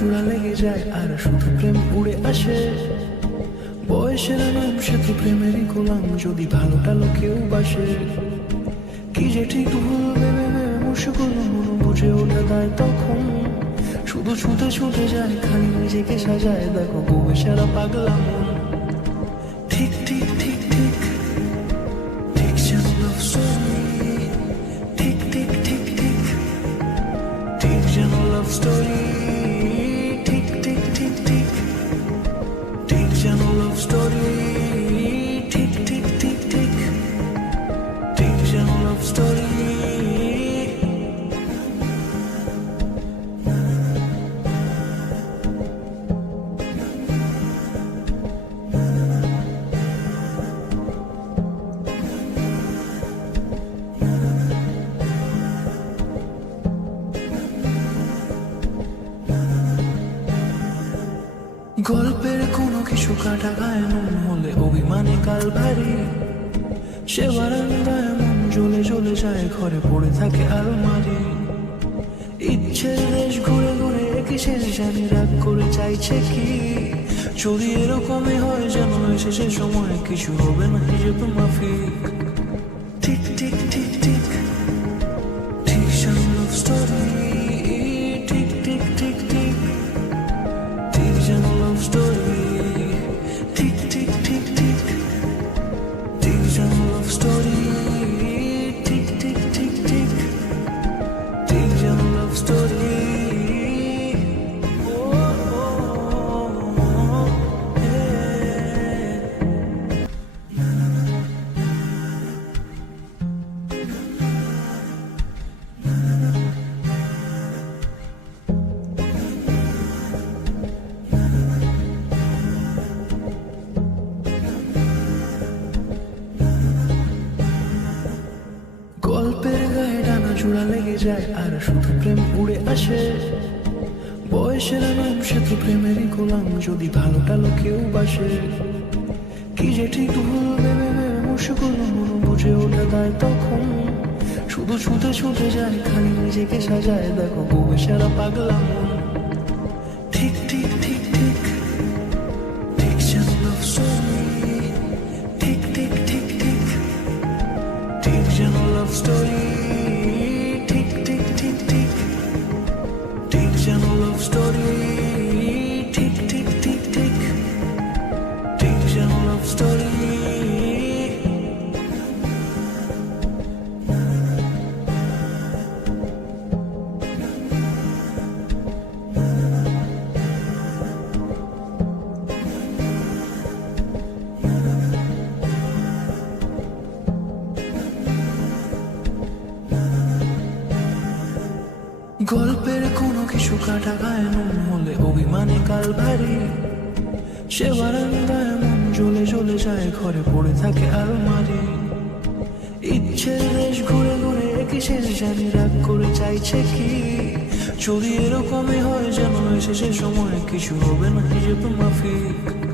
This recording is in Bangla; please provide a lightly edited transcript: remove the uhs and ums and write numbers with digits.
জোড়া লেগে যায় আর শুধু প্রেম উড়ে আসে। বয়সের নাম সে তো প্রেমেরই গোলাম, যদি ভালো টালো কেউ বাসে। কি যে ঠিক ভুল ভেবে ভেবে মুশকিল মন বুঝে ওঠা দেয় তখন। শুধু ছুটে ছুটে যায়, খালি নিজেকে সাজায়, দেখো বউয়ে সারা পাগলা মন। ঠিক ঠিক ঠিক ঠিক ঠিক যেন লাভ স্টোরি, ঠিক ঠিক ঠিক ঠিক ঠিক যেন লাভ স্টোরি, ঠিক ঠিক ঠিক ঠিক ঠিক যেন লাভ স্টোরি, ঠিক ঠিক ঠিক ঠিক ঠিক যেন লাভ স্টোরি। গল্পের কোনো কিছু কাটা গায়ে নুন হলে অভিমানে কাল ভারী। সে বারান্দায় মন জ্বলে জ্বলে যায়, ঘরে পড়ে থাকে আলমারি। ইচ্ছের দেশ ঘুরে ঘুরে কি শেষ জানি, রাগ করে চাইছে কি। যদি এরকমই হয় যেন এসে সে সময় কিছু হবে না হিসেবে মাফিক। ঠিক ঠিক ঠিক ঠিক ঠিক যেন লাভ স্টোরি, ঠিক ঠিক ঠিক ঠিক ঠিক যেন লাভ স্টোরি, ঠিক ঠিক ঠিক ঠিক ঠিক যেন লাভ স্টোরি, ঠিক ঠিক ঠিক ঠিক ঠিক যেন লাভ স্টোরি। গল্পের গায়ে ডানা জোড়া লেগে যায় আর শুধু প্রেম উড়ে আসে। বয়সের নাম সে তো প্রেমেরই গোলাম, যদি ভালো টালো কেউ বাসে। কি যে ঠিক ভুল ভেবে ভেবে মুশকিল মন বুঝে ওঠা দেয় তখন। শুধু ছুটে ছুটে যায়, খালি নিজেকে সাজায়, দেখো বউয়ে সারা পাগলা মন। ঠিক ঠিক ঠিক ঠিক ঠিক যেন লাভ স্টোরি, ঠিক ঠিক ঠিক ঠিক ঠিক যেন লাভ স্টোরি, ঠিক ঠিক ঠিক ঠিক ঠিক যেন লাভ স্টোরি, ঠিক ঠিক ঠিক ঠিক ঠিক যেন লাভ স্টোরি। গল্পের কোনো কিছু কাটা গায়ে নুন হলে অভিমানে কাল ভারী। সে বারান্দায় মন জ্বলে জ্বলে যায়, ঘরে পড়ে থাকে আলমারি। ইচ্ছের দেশ ঘুরে ঘুরে কি শেষ জানি, রাগ করে চাইছে কি। যদি এরকমই হয় যেন এসে সে সময় কিছু হবে না হিসেবে মাফিক।